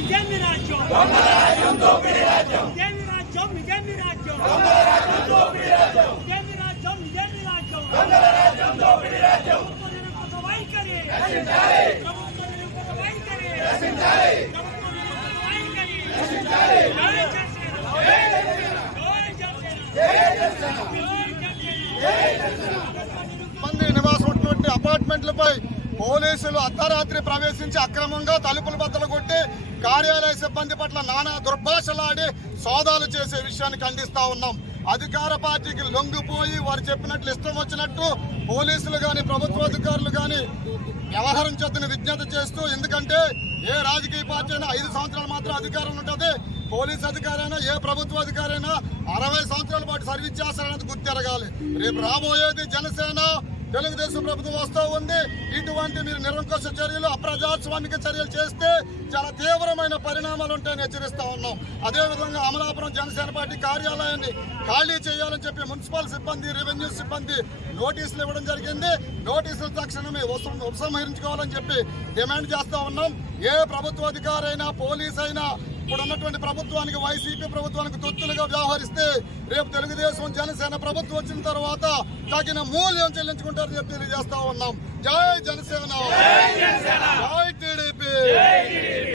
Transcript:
ఇదేమి రాజ్యం దోపిడీ రాజ్యం ఇదేమి రాజ్యం ఇదేమి రాజ్యం దోపిడీ రాజ్యం ఇదేమి రాజ్యం ఇదేమి రాజ్యం దోపిడీ రాజ్యం వైఖరి రక్షించాలి ప్రభుత్వ నిరంకుశ వైఖరి రక్షించాలి ప్రభుత్వ నిరంకుశ వైఖరి రక్షించాలి జై జనసేన మంది నివాసం ఉన్నటువంటి అపార్ట్మెంట్లపై పోలీసులు అర్ధరాత్రి ప్రవేశించి అక్రమంగా తలుపులు బద్దలు కొట్టి కార్యాలయ సిబ్బంది పట్ల నానా దుర్భాషలాడి సోదాలు చేసే విషయాన్ని ఖండిస్తా ఉన్నాం. అధికార పార్టీకి లొంగిపోయి వారు చెప్పినట్లు ఇష్టం వచ్చినట్టు పోలీసులు గాని ప్రభుత్వాధికారులు గాని వ్యవహరించొద్దని విజ్ఞప్తి చేస్తూ, ఎందుకంటే ఏ రాజకీయ పార్టీ అయినా 5 సంవత్సరాలు మాత్రం అధికారం ఉంటుంది. పోలీస్ అధికారైనా ఏ ప్రభుత్వ అధికారైనా 60 సంవత్సరాల పాటు సర్వీస్ చేస్తారనేది గుర్తెరగాలి. రేపు రాబోయేది జనసేన తెలుగుదేశం ప్రభుత్వం వస్తూ ఉంది. ఇటువంటి మీరు నిరంకుశ చర్యలు అప్రజాస్వామిక చర్యలు చేస్తే చాలా తీవ్రమైన పరిణామాలు ఉంటాయని హెచ్చరిస్తా ఉన్నాం. అదేవిధంగా అమలాపురం జనసేన పార్టీ కార్యాలయాన్ని ఖాళీ చేయాలని చెప్పి మున్సిపల్ సిబ్బంది రెవెన్యూ సిబ్బంది నోటీసులు ఇవ్వడం జరిగింది. నోటీసులు తక్షణమే ఉపసంహరించుకోవాలని చెప్పి డిమాండ్ చేస్తా ఉన్నాం. ఏ ప్రభుత్వ అధికారైనా పోలీస్ అయినా ఇప్పుడు ఉన్నటువంటి ప్రభుత్వానికి వైసీపీ ప్రభుత్వానికి తొత్తులుగా వ్యవహరిస్తే రేపు తెలుగుదేశం జనసేన ప్రభుత్వం వచ్చిన తర్వాత తగిన మూల్యం చెల్లించుకుంటారని చెప్పి తెలియజేస్తా ఉన్నాం. జై జనసేన, జై టీడీపీ.